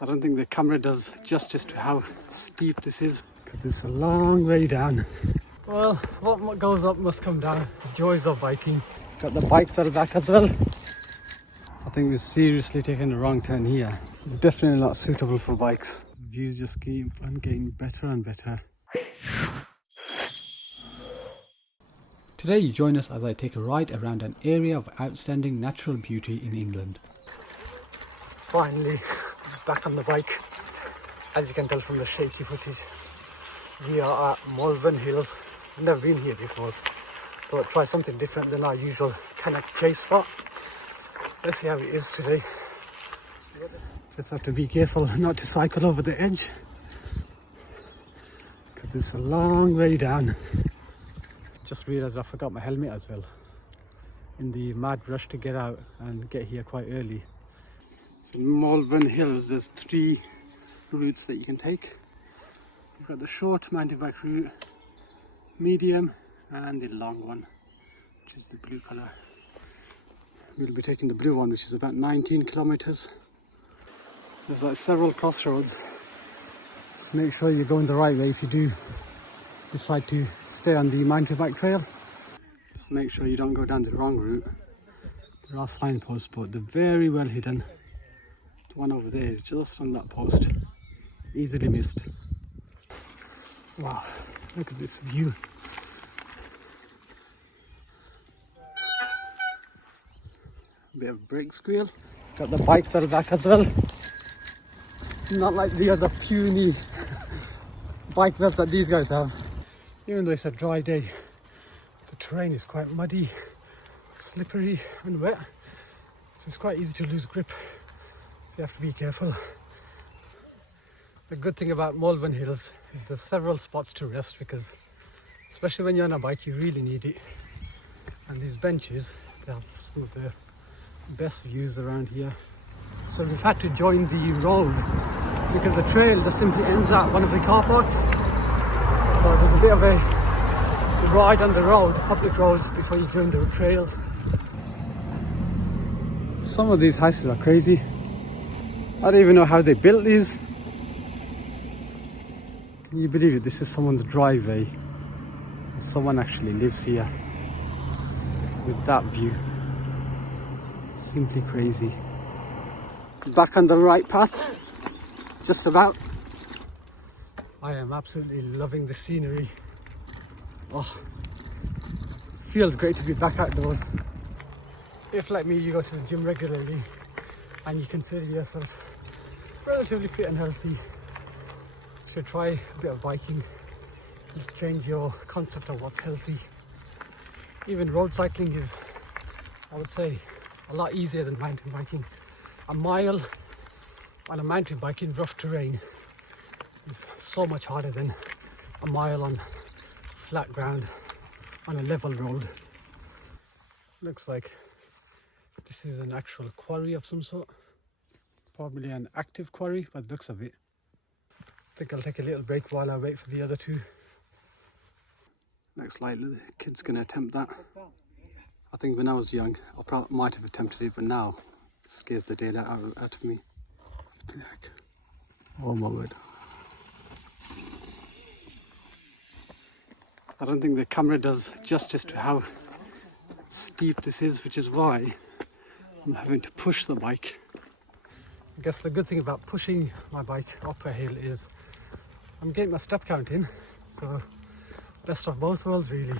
I don't think the camera does justice to how steep this is because it's a long way down. Well, what goes up must come down. The joys of biking. Got the bike pedal back as well. I think we've seriously taken the wrong turn here. Definitely not suitable for bikes. Views just keep on getting better and better. Today you join us as I take a ride around an area of outstanding natural beauty in England. Finally back on the bike. As you can tell from the shaky footage, we are at Malvern Hills. I've never been here before, so thought try something different than our usual kayak chase spot. Let's see how it is today. Just have to be careful not to cycle over the edge because it's a long way down. Just realised I forgot my helmet as well in the mad rush to get out and get here quite early. So in Malvern Hills there's 3 routes that you can take. You've got the short mountain bike route, medium and the long one, which is the blue colour. We'll be taking the blue one, which is about 19 kilometers. There's like several crossroads, so make sure you're going the right way if you do decide to stay on the mountain bike trail. Just make sure you don't go down the wrong route. There are signposts, but they're very well hidden. The one over there is just on that post, easily missed. Wow, look at this view. A bit of brake squeal. Got the bike pedal back as well. Not like the other puny bike belts that these guys have. Even though it's a dry day, the terrain is quite muddy, slippery and wet. So it's quite easy to lose grip. So you have to be careful. The good thing about Malvern Hills is there's several spots to rest, because especially when you're on a bike you really need it. And these benches, they have some of the best views around here. So we've had to join the road because the trail just simply ends at one of the car parks. So there's a bit of a ride on the road, public roads, before you join the trail. Some of these houses are crazy. I don't even know how they built these. Can you believe it? This is someone's driveway. Someone actually lives here with that view. Simply crazy. Back on the right path, just about. I am absolutely loving the scenery. Oh, feels great to be back outdoors. If like me you go to the gym regularly and you consider yourself relatively fit and healthy, you should try a bit of biking. It'll change your concept of what's healthy. Even road cycling is, I would say, a lot easier than mountain biking. A mile on a mountain bike in rough terrain is so much harder than a mile on flat ground on a level road. Looks like this is an actual quarry of some sort. Probably an active quarry by the looks of it. I think I'll take a little break while I wait for the other two. Looks like the kid's going to attempt that. I think when I was young, I might have attempted it, but now it scares the dead out of me. Oh my word. I don't think the camera does justice to how steep this is, which is why I'm having to push the bike. I guess the good thing about pushing my bike up a hill is I'm getting my step count in, so best of both worlds really.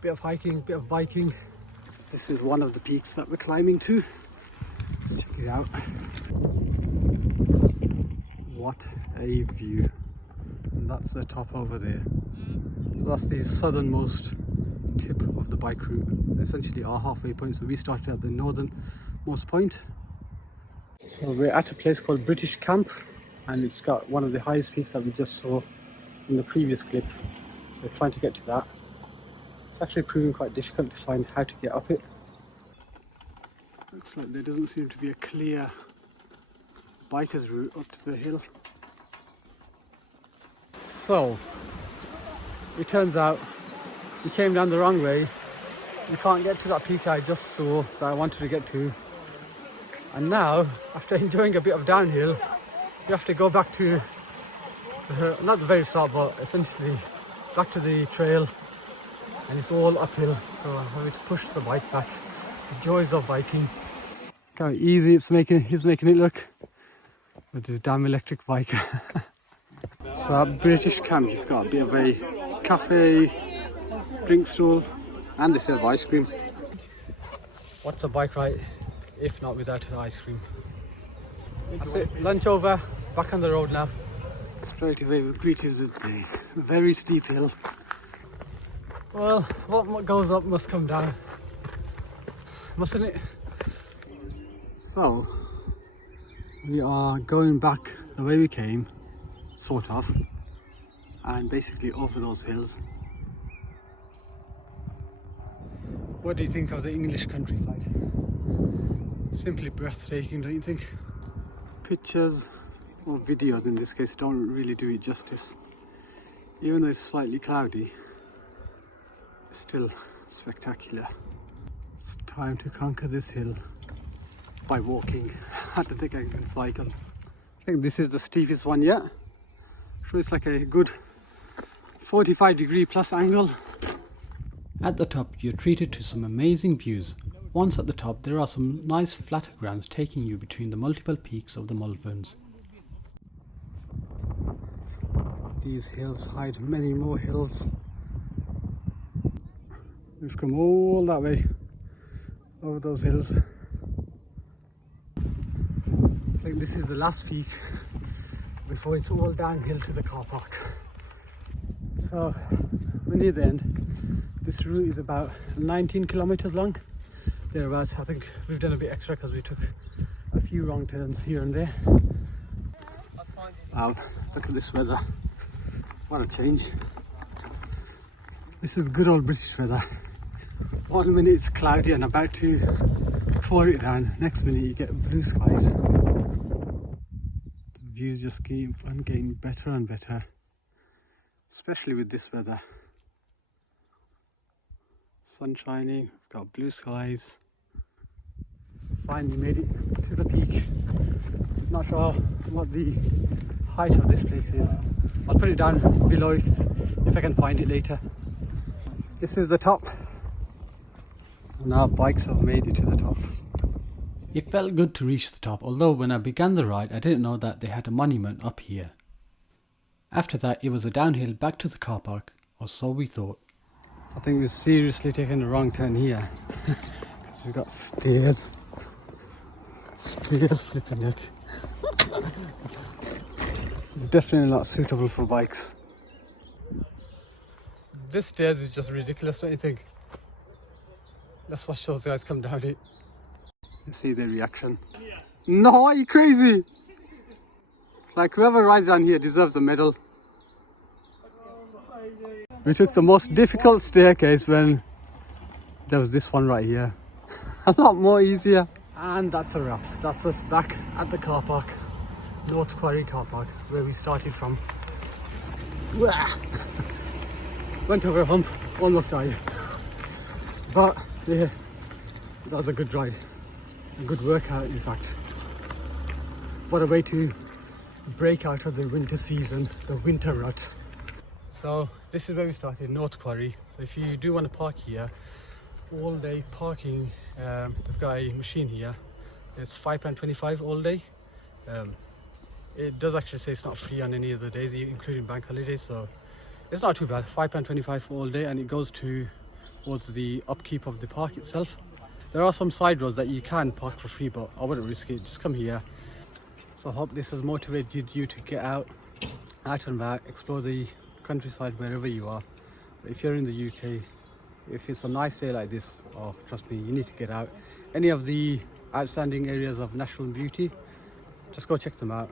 Bit of hiking, bit of biking. This is one of the peaks that we're climbing to. Let's check it out. What a view. And that's the top over there. So that's the southernmost tip of the bike route. Essentially our halfway point. So we started at the northernmost point. So we're at a place called British Camp, and it's got one of the highest peaks that we just saw in the previous clip. So we're trying to get to that. It's actually proving quite difficult to find how to get up it. Looks like there doesn't seem to be a clear biker's route up to the hill. So, it turns out we came down the wrong way. We can't get to that peak I just saw that I wanted to get to. And now, after enjoying a bit of downhill, you have to go back to, not the very start, but essentially back to the trail, and it's all uphill, so I'm having to push the bike back. The joys of biking. Look how easy he's making it look with his damn electric bike. So at British camp you've got a bit of a cafe, drink stall, and they serve ice cream. What's a bike ride if not without an ice cream? That's it, lunch over, back on the road now. Straight away we greeted the very steep hill. Well, what goes up must come down, mustn't it? So, we are going back the way we came, sort of, and basically over those hills. What do you think of the English countryside? Simply breathtaking, don't you think? Pictures, or videos in this case, don't really do it justice. Even though it's slightly cloudy, it's still spectacular. It's time to conquer this hill by walking. I don't think I can cycle. I think this is the steepest one yet. So it's like a good 45-degree plus angle. At the top you're treated to some amazing views. Once at the top there are some nice flatter grounds taking you between the multiple peaks of the Malverns. These hills hide many more hills. We've come all that way over those hills. I think this is the last peak before it's all downhill to the car park. So we're near the end. This route is about 19 kilometers long, thereabouts. I think we've done a bit extra because we took a few wrong turns here and there. Wow, look at this weather. What a change. This is good old British weather. 1 minute it's cloudy and about to pour it down. Next minute you get blue skies. The views just keep on getting better and better, especially with this weather. Sun shining, we've got blue skies. Finally made it to the peak. Not sure what the height of this place is. I'll put it down below if I can find it later. This is the top. And our bikes have made it to the top. It felt good to reach the top, although when I began the ride I didn't know that they had a monument up here. After that it was a downhill back to the car park, or so we thought. I think we've seriously taken the wrong turn here. Because we've got stairs. Stairs flipping heck. Definitely not suitable for bikes. This stairs is just ridiculous, don't you think? Let's watch those guys come down it. You see their reaction. No, are you crazy? Like whoever rides down here deserves a medal. We took the most difficult staircase when there was this one right here. A lot more easier. And that's a wrap. That's us back at the car park. North Quarry car park, where we started from. Went over a hump, almost died. But yeah, that was a good ride. A good workout in fact. What a way to break out of the winter season, the winter rut. So this is where we started, North Quarry. So if you do want to park here, all day parking, they've got a machine here. It's £5.25 all day. It does actually say it's not free on any of the days, including bank holidays, so it's not too bad. £5.25 for all day, and it goes towards the upkeep of the park itself. There are some side roads that you can park for free, but I wouldn't risk it. Just come here. So I hope this has motivated you to get out and about, explore the countryside wherever you are. But if you're in the UK, if it's a nice day like this, oh trust me, you need to get out. Any of the outstanding areas of national beauty, just go check them out.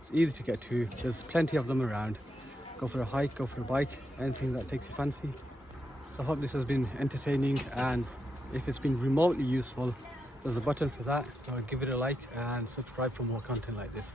It's easy to get to, there's plenty of them around. Go for a hike, go for a bike, anything that takes your fancy. So I hope this has been entertaining, and if it's been remotely useful, there's a button for that, so give it a like and subscribe for more content like this.